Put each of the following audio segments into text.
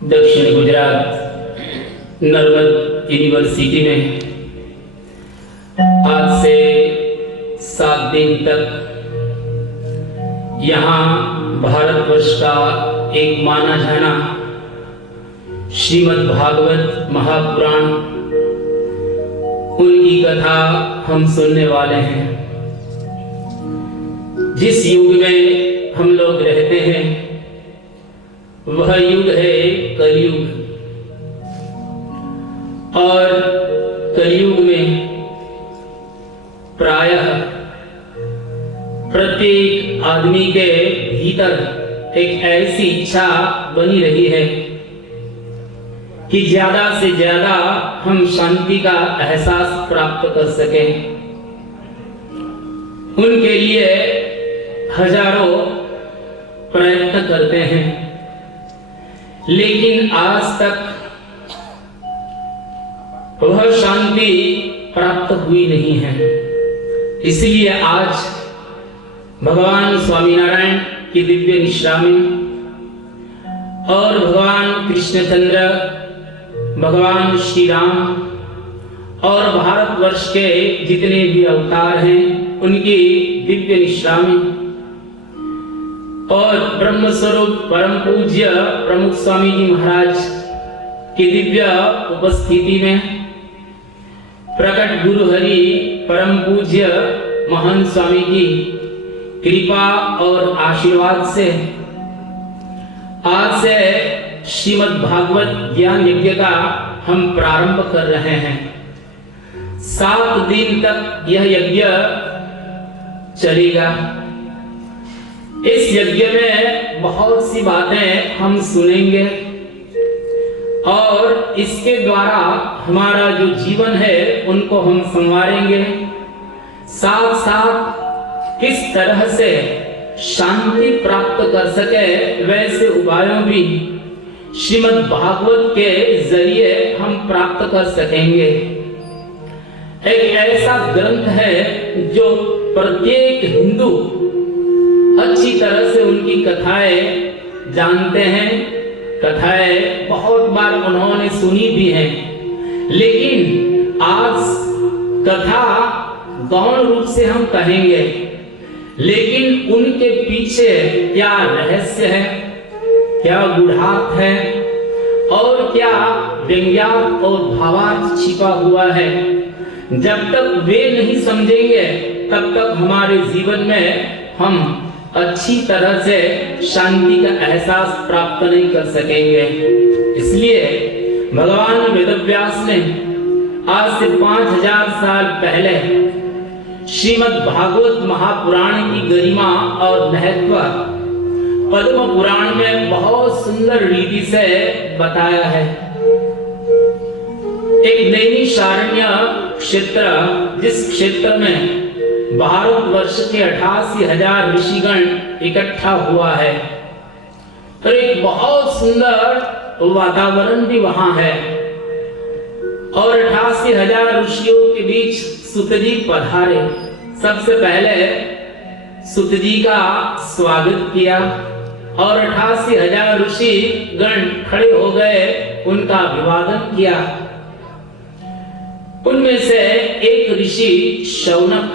दक्षिण गुजरात नर्मद यूनिवर्सिटी में आज से 7 दिन तक यहाँ भारतवर्ष का एक माना जाना श्रीमद् भागवत महापुराण, उनकी कथा हम सुनने वाले हैं। जिस युग में हम लोग रहते हैं वह युग है कलयुग, और कलयुग में प्रायः प्रत्येक आदमी के भीतर एक ऐसी इच्छा बनी रही है कि ज्यादा से ज्यादा हम शांति का एहसास प्राप्त कर सकें। उनके लिए हजारों प्रयत्न करते हैं, लेकिन आज तक वह शांति प्राप्त हुई नहीं है। इसलिए आज भगवान स्वामीनारायण की दिव्य निश्रा में और भगवान कृष्णचंद्र, भगवान श्री राम और भारतवर्ष के जितने भी अवतार हैं उनकी दिव्य निश्रा में और ब्रह्म स्वरूप परम पूज्य प्रमुख स्वामी जी महाराज की दिव्य उपस्थिति में प्रकट गुरु हरि परम पूज्य महान स्वामी की कृपा और आशीर्वाद से आज से श्रीमद् भागवत ज्ञान यज्ञ का हम प्रारंभ कर रहे हैं। 7 दिन तक यह यज्ञ चलेगा। इस यज्ञ में बहुत सी बातें हम सुनेंगे और इसके द्वारा हमारा जो जीवन है उनको हम संवारेंगे। साथ साथ किस तरह से शांति प्राप्त कर सके वैसे उपायों भी श्रीमद् भागवत के जरिए हम प्राप्त कर सकेंगे। एक ऐसा ग्रंथ है जो प्रत्येक हिंदू अच्छी तरह से उनकी कथाएं जानते हैं, कथाएं बहुत बार उन्होंने सुनी भी हैं, लेकिन आज कथा गौण रूप से हम कहेंगे, लेकिन उनके पीछे क्या रहस्य है, क्या गूढ़ार्थ है और क्या व्यंग्यार्थ और भावार्थ छिपा हुआ है, जब तक वे नहीं समझेंगे तब तक हमारे जीवन में हम अच्छी तरह से शांति का एहसास प्राप्त नहीं कर सकेंगे। इसलिए भगवान वेदव्यास ने आज से 5000 साल पहले श्रीमद् भागवत महापुराण की गरिमा और महत्व पद्म पुराण में बहुत सुंदर रीति से बताया है। एक नैमिषारण्य क्षेत्र, जिस क्षेत्र में भारतवर्ष के 88,000 ऋषिगण इकट्ठा हुआ है, तो एक बहुत सुंदर वातावरण भी वहां है और 88,000 ऋषियों के बीच सुत जी पधारे। सबसे पहले सुत जी का स्वागत किया और 88,000 ऋषि गण खड़े हो गए, उनका अभिवादन किया। उनमें से एक ऋषि शौनक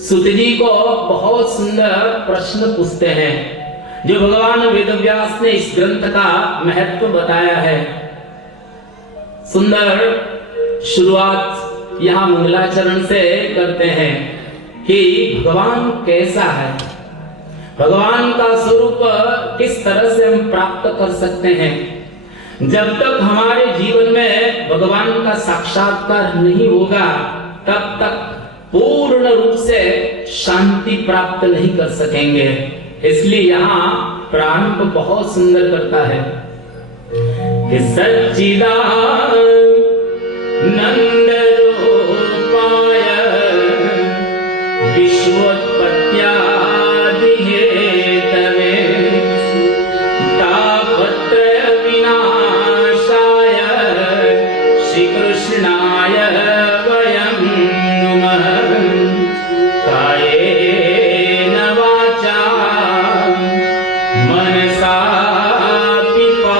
सुत जी को बहुत सुंदर प्रश्न पूछते हैं, जो भगवान वेदव्यास ने इस ग्रंथ का महत्व बताया है। सुंदर शुरुआत यहाँ मंगलाचरण से करते हैं कि भगवान कैसा है, भगवान का स्वरूप किस तरह से हम प्राप्त कर सकते हैं। जब तक हमारे जीवन में भगवान का साक्षात्कार नहीं होगा तब तक पूर्ण रूप से शांति प्राप्त नहीं कर सकेंगे। इसलिए यहाँ प्रारंभ बहुत सुंदर करता है कि सच्चिदानंद रूपाय विश्वोत्पत्त्यादि हेतवे तापत्रय विनाशाय श्री कृष्णाय वयं नुमः। कायेन वाचा मनसा पिपा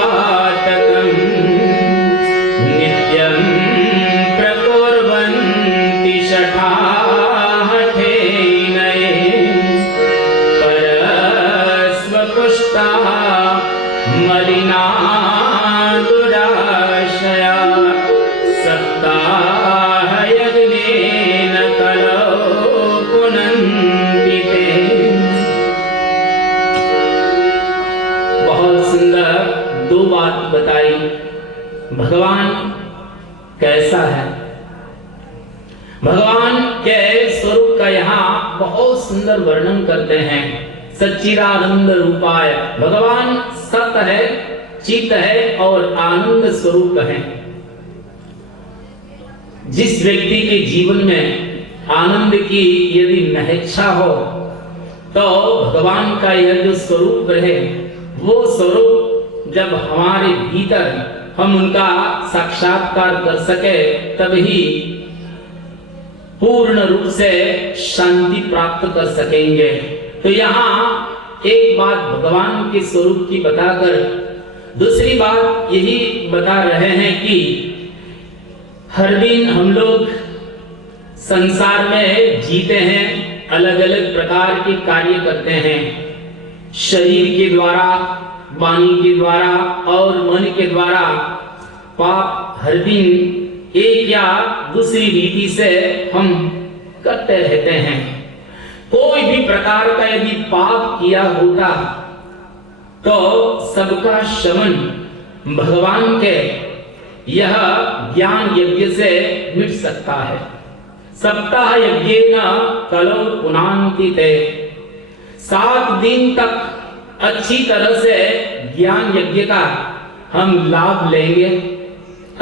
दुष्टा मलिना दुराशया सप्ताह यज्ञेन कलौ पुनन्ति ते। बहुत सुंदर दो बात बताई। भगवान कैसा है, भगवान के स्वरूप का यहाँ बहुत सुंदर वर्णन करते हैं। सच्चिदानंद रूपाय, भगवान सत है, चित है और आनंद स्वरूप है। जिस व्यक्ति के जीवन में आनंद की यदि महच्छा हो तो भगवान का यह जो स्वरूप है, वो स्वरूप जब हमारे भीतर हम उनका साक्षात्कार कर सके तभी पूर्ण रूप से शांति प्राप्त कर सकेंगे। तो यहाँ एक बात भगवान के स्वरूप की बताकर दूसरी बात यही बता रहे हैं कि हर दिन हम लोग संसार में जीते हैं, अलग अलग प्रकार के कार्य करते हैं, शरीर के द्वारा, वाणी के द्वारा और मन के द्वारा। पाप हर दिन एक या दूसरी रीति से हम करते रहते हैं। कोई भी प्रकार का यदि पाप किया होता तो सबका शमन भगवान के यह ज्ञान यज्ञ से मिट सकता है। सप्ताह यज्ञेन कलौ पुनान्ति ते। 7 दिन तक अच्छी तरह से ज्ञान यज्ञ का हम लाभ लेंगे,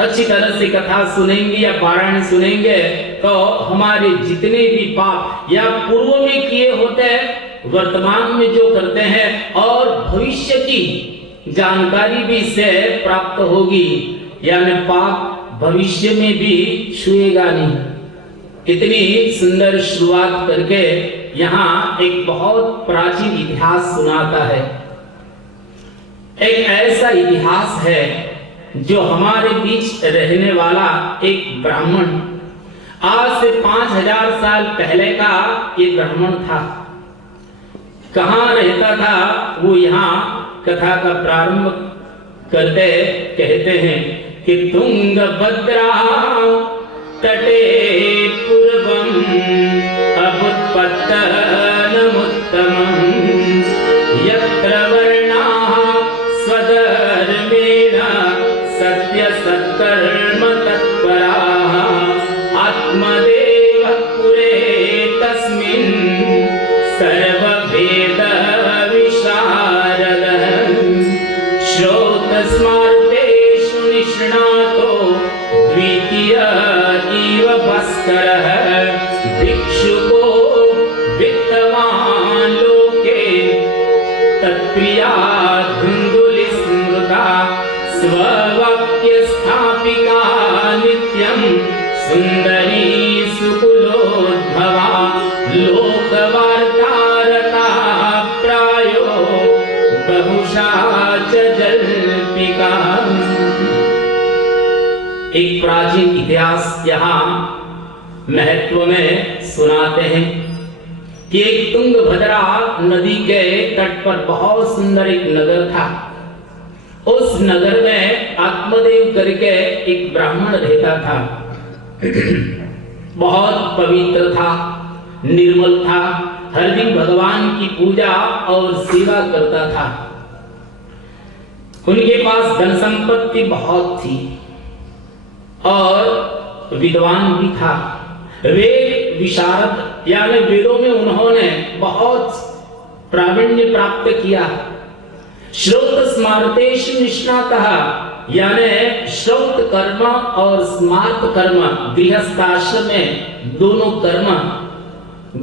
अच्छी तरह से कथा सुनेंगे या पारायण सुनेंगे तो हमारे जितने भी पाप या पूर्व में किए होते हैं, वर्तमान में जो करते हैं और भविष्य की जानकारी भी इससे प्राप्त होगी, यानी पाप भविष्य में भी छुएगा नहीं। इतनी सुंदर शुरुआत करके यहाँ एक बहुत प्राचीन इतिहास सुनाता है। एक ऐसा इतिहास है जो हमारे बीच रहने वाला एक ब्राह्मण, आज से 5000 साल पहले का ये ब्राह्मण था। कहाँ रहता था वो यहाँ कथा का प्रारंभ करते कहते हैं कि तुंगभद्रा तटे पूर्वम अभुत्पत्तनमुत्तमं यत्र वर्णाः स्वधर्मेण सत्य सत्कर्म तत्पराः आत्मदेव पुरे तस्मिन् सर्वभेद विशारदः श्रोतस्मार्तेषु निष्णातो द्वितीय इव भास्करः भिक्षुको वित्तवान् लोके तत्प्रिया धुन्दुलिस्मृता स्ववाक्य स्थापिका नित्यं सुंदरी सुकुलोद्भवा लोकवार्तारता प्रायो बहुशा च जल्पिका। एक प्राचीन इतिहास यहाँ महत्व में सुनाते हैं कि एक तुंगभद्रा नदी के तट पर बहुत सुंदर एक नगर था। उस नगर में आत्मदेव करके एक ब्राह्मण रहता था। बहुत पवित्र था, निर्मल था, हर दिन भगवान की पूजा और सेवा करता था। उनके पास धन संपत्ति बहुत थी और विद्वान भी था। वेद विशारद यानी वेदों में उन्होंने बहुत प्रावीण्य प्राप्त किया। श्रोत स्मार्तेषु निष्णातः यानी श्रौत कर्म और स्मार्त कर्म गृहस्थाश्रम में दोनों कर्म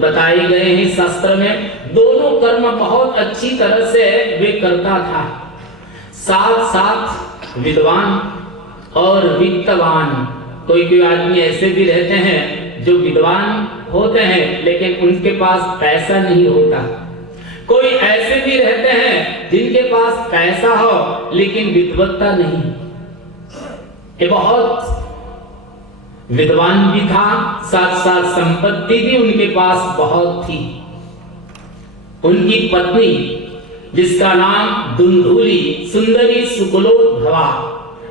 बताए गए हैं शास्त्र में। दोनों कर्म बहुत अच्छी तरह से वे करता था। साथ साथ विद्वान और वित्तवान। कोई कोई आदमी ऐसे भी रहते हैं जो विद्वान होते हैं लेकिन उनके पास पैसा नहीं होता। कोई ऐसे भी रहते हैं जिनके पास पैसा हो लेकिन विद्वत्ता नहीं। ये बहुत विद्वान भी था, साथ साथ संपत्ति भी उनके पास बहुत थी। उनकी पत्नी जिसका नाम धुंधुली सुंदरी सुकुलोद्भवा,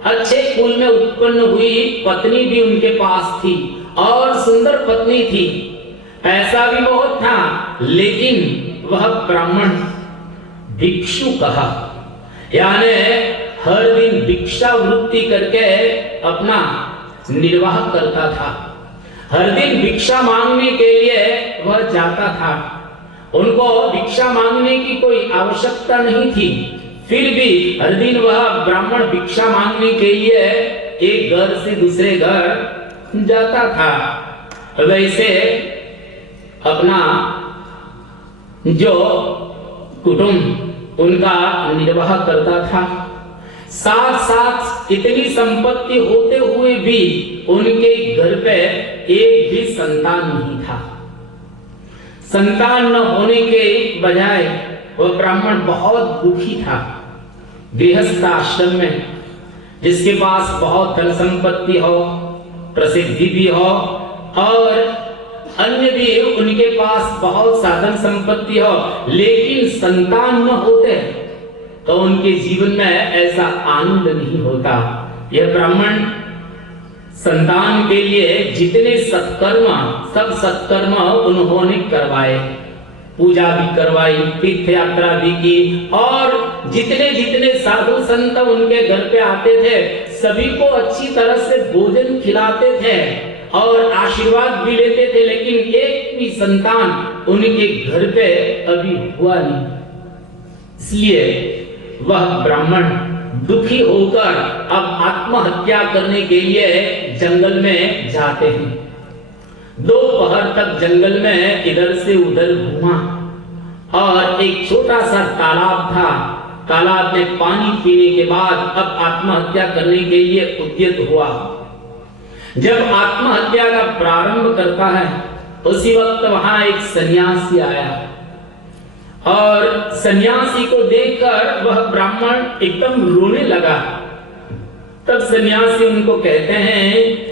अच्छे कुल में उत्पन्न हुई पत्नी भी उनके पास थी और सुंदर पत्नी थी। पैसा भी बहुत था, लेकिन वह ब्राह्मण भिक्षु कहा, यानी हर दिन भिक्षा वृत्ति करके अपना निर्वाह करता था। हर दिन भिक्षा मांगने के लिए वह जाता था। उनको भिक्षा मांगने की कोई आवश्यकता नहीं थी, फिर भी हर दिन वह ब्राह्मण भिक्षा मांगने के लिए एक घर से दूसरे घर जाता था। वैसे अपना जो कुटुंब उनका निर्वाह करता था। साथ साथ इतनी संपत्ति होते हुए भी उनके घर पे एक भी संतान नहीं था। संतान न होने के बजाय वह ब्राह्मण बहुत दुखी था। गृहस्थ आश्रम में जिसके पास बहुत धन संपत्ति हो, प्रसिद्धि भी हो और अन्य भी उनके पास बहुत साधन संपत्ति हो, लेकिन संतान न होते तो उनके जीवन में ऐसा आनंद नहीं होता। यह ब्राह्मण संतान के लिए जितने सत्कर्म, सब सत्कर्म उन्होंने करवाए, पूजा भी करवाई, तीर्थ यात्रा भी की और जितने जितने साधु संत उनके घर पे आते थे सभी को अच्छी तरह से भोजन खिलाते थे और आशीर्वाद भी लेते थे, लेकिन एक भी संतान उनके घर पे अभी हुआ नहीं। इसलिए वह ब्राह्मण दुखी होकर अब आत्महत्या करने के लिए जंगल में जाते हैं। दोपहर तक जंगल में इधर से उधर घूमा और एक छोटा सा तालाब था। तालाब में पानी पीने के बाद अब आत्महत्या करने के लिए उद्यत हुआ। जब आत्महत्या का प्रारंभ करता है उसी वक्त वहां एक सन्यासी आया और सन्यासी को देखकर वह ब्राह्मण एकदम रोने लगा। तब सन्यासी उनको कहते हैं